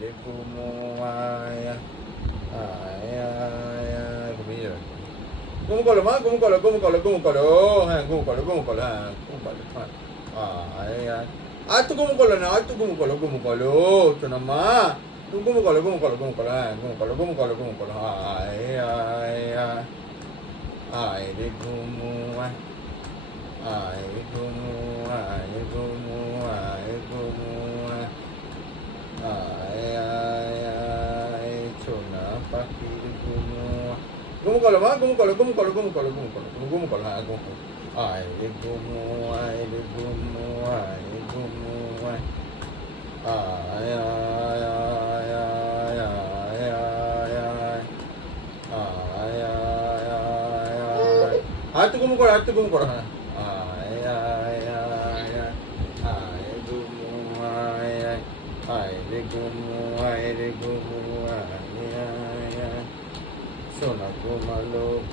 রে ঘুমো আয় আয় আয় আয় ঘুমিয়ে যাবে ঘুম করো মা ঘুম করো ঘুম করো ঘুম করো হ্যাঁ ঘুম করো হ্যাঁ ঘুম করো হ্যাঁ আয় আয় আর তো ঘুম করলো না আর তো ঘুম করো শোনা মা তুমি ঘুম করো হ্যাঁ ঘুম করো আয় আয় আয় আয় রে ঘুমো আয় আয় রে ঘুমো আয় ঘুমো আয় ঘুমো আয় আয় আয় সোনা পাখির ঘুমো ঘুম করো মা ঘুম করো তুমি ঘুম করো হ্যাঁ ঘুম করো আয় রে ঘুমো আয় রে ঘুমো আয় ঘুমো আয় আয় আয় আয় আয় আয় আয় আয় আয় আয় আয় আর তো ঘুম করো হ্যাঁ আয় আয় আয় আয় ঘুমো আয় আয় আয় রে ঘুমো আয় রে ঘুমো আয় আয় আয় সোনা ঘুমালো